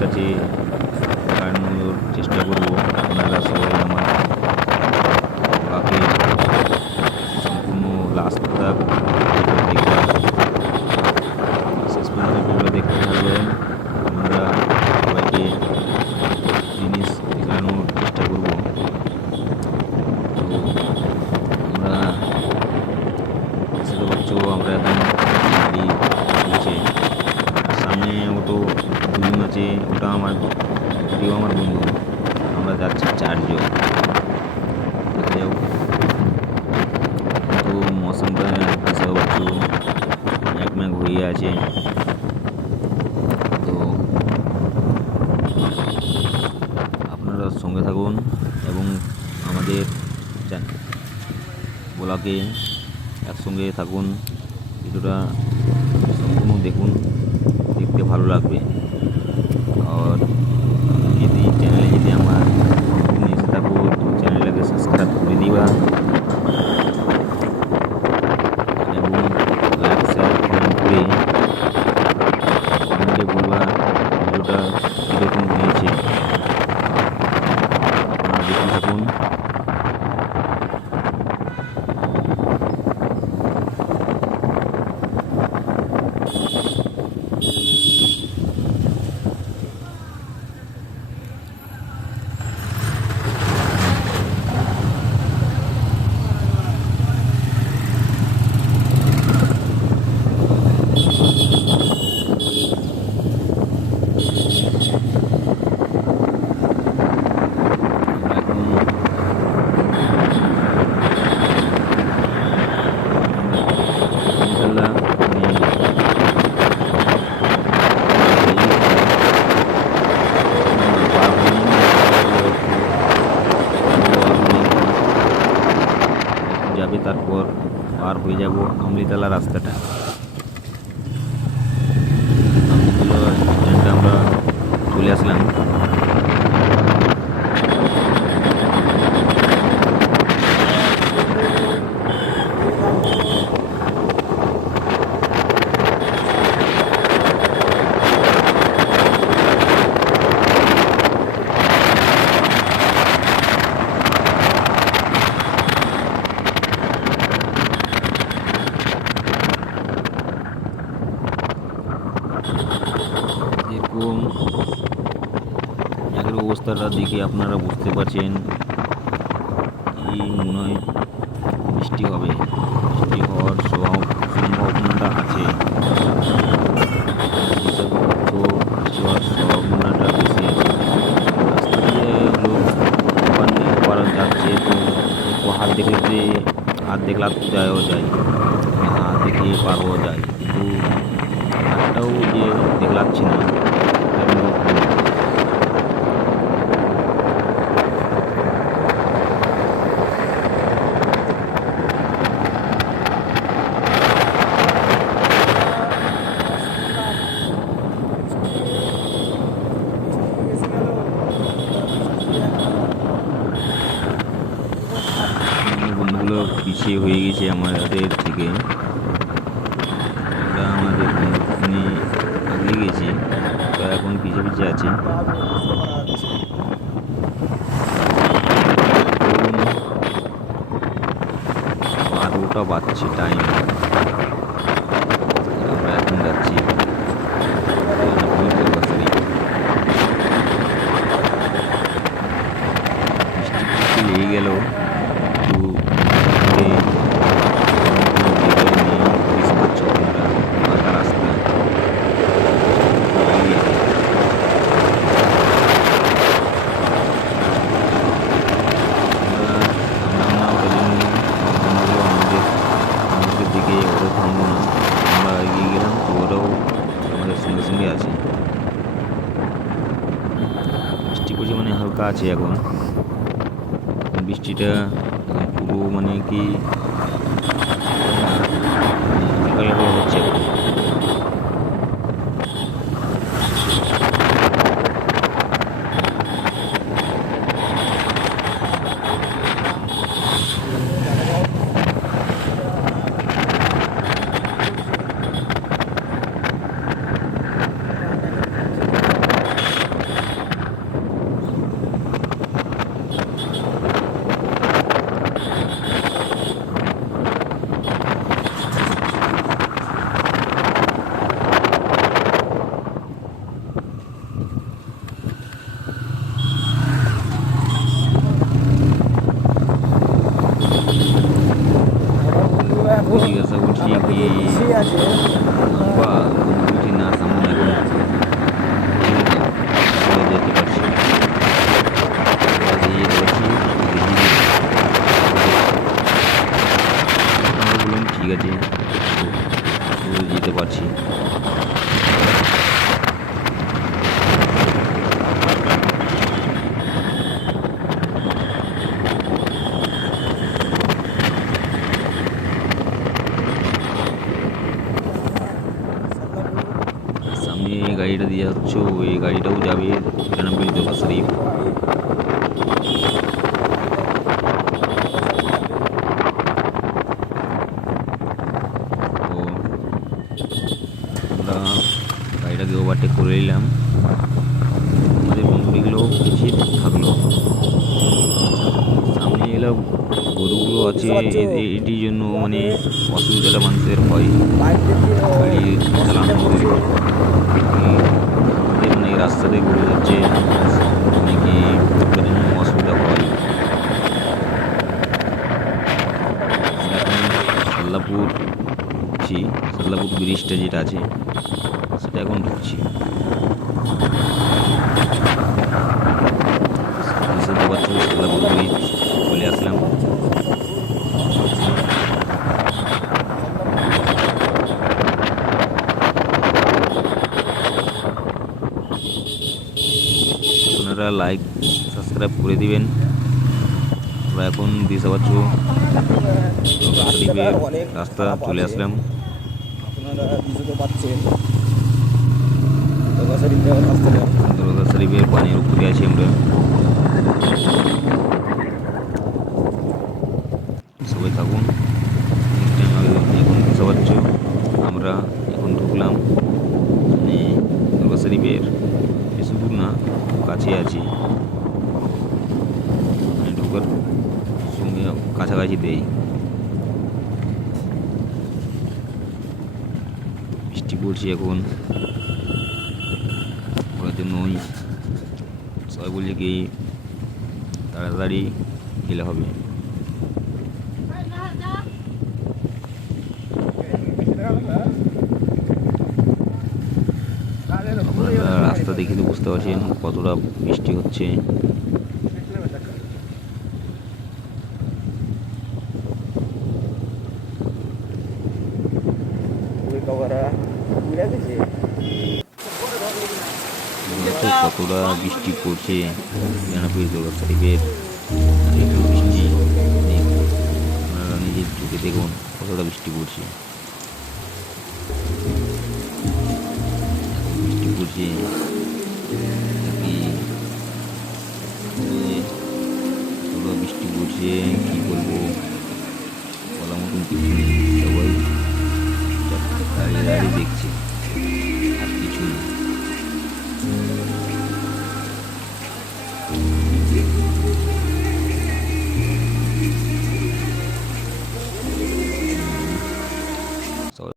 কাছে দেখানোর চেষ্টা করব। আপনারা সবাই আমার ব্লগে সম্পূর্ণ লাস্ট তক দেখবেন, শেষ পর্যন্ত ভিডিও দেখতে থাকবেন। আমরা সবাইকে জিনিস দেখানোর চেষ্টা করব। তো আমরা বুঝতে পারছো আমরা এখন গাড়ি চলছে, আর সামনে ওটো দুজন আছে, ওটা আমার বন্ধু। আমরা যাচ্ছি 4 জন। দেখা যাও। তো মৌসুমটা বুঝতে পারছো ম্যাঘ হয়ে আছে। তো আপনারা সঙ্গে থাকুন এবং আমাদের ব্লগে একসঙ্গে থাকুন। ভিডিওটা সম্পূর্ণ দেখুন, দেখতে ভালো লাগবে। আর যদি চ্যানেলে যদি আমার এসে থাকো তো চ্যানেলটাকে সাবস্ক্রাইব করে দিবা এবং লাইক শেয়ার কমেন্ট করে কমেন্টে বলবা ভিডিওটা কীরকম হয়েছে। আপনারা দেখতে থাকুন। যাবে, তারপর পার হয়ে যাব আমলিতলা রাস্তাটা। আমলিতলা স্ট্যান্ডে আমরা চলে আসলাম। এরকম আগের অবস্থাটা দেখে আপনারা বুঝতে পারছেন কি মনে হয় বৃষ্টি হবে, বৃষ্টি হওয়ার সম্ভাবনাটা আছে। বৃষ্টি হওয়ার সম্ভাবনাটা বেশি আছে। রাস্তা দিয়ে লোক ওপার যাচ্ছে, তো হাত দেখলে যাওয়া যায়, হাত দেখে পার হওয়া যায়, কিন্তু হাতটাও যে দেখলাচ্ছি না। বন্ধুগুলো পিছিয়ে হয়ে গেছে আমাদের থেকে। ওরা আমাদের বন্ধুখানি আগিয়ে গেছে, তো এখন পিছিয়ে পিছিয়ে আছে। বারোটা বাজছে টাইম, আমরা এখন যাচ্ছি বৃষ্টি লেগে গেল। দিকে ওরা থামবো না, আমরা এগিয়ে গেলাম, তো ওরাও আমাদের সঙ্গে সঙ্গে আছে। বৃষ্টি পড়ছে মানে হালকা আছে এখন। বৃষ্টিটা পুরো মানে কি হালকা হালকা হচ্ছে এখন। সামনে এই গাড়িটা দিয়ে যাচ্ছ, এই গাড়িটাও যাবে জানাবি দরবার শরীফ। তো আমরা গাড়িটাকে ওভারটেক করে নিলাম, আমাদের বন্ধুগুলো পিছিয়ে থাকলো। সামনে এলাম গরুগুলো আছে, এটির জন্য মানে অসুবিধাটা মানুষের হয় গাড়ি চালানো। আমাদের মানে রাস্তাতে গরু যাচ্ছে, অনেকে ওটার জন্য অসুবিধা হয়। সাল্লাপুর ঢুকছি, সাল্লাপুর ব্রিজটা যেটা আছে সেটা এখন ঢুকছি। সাল্লাপুর ব্রিজ চলে আসলাম। আপনারা লাইক সাবস্ক্রাইব করে দিবেন। আমরা এখন দিশাবাচ্চু রাস্তা চলে আসলাম। দরগা শরীফের পানির উপরে আছি আমরা, সবাই থাকুন। এখন দিশাবাচ্চু আমরা এখন ঢুকলাম মানে দরগা শরীফের বেশি দূর না, কাছে আছি, ঢোকার সঙ্গে কাছাকাছি দেই। বৃষ্টি পড়ছে এখন, ওর জন্যই সবাই বলছে কি তাড়াতাড়ি গেলে হবে। আপনারা রাস্তা দেখে তো বুঝতে পারছেন কতটা বৃষ্টি হচ্ছে। কতটা বৃষ্টি পড়ছে জানাবি দরগা শরীফের একটু বৃষ্টি, আপনারা নিজের চোখে দেখুন কতটা বৃষ্টি পড়ছে। বৃষ্টি পড়ছে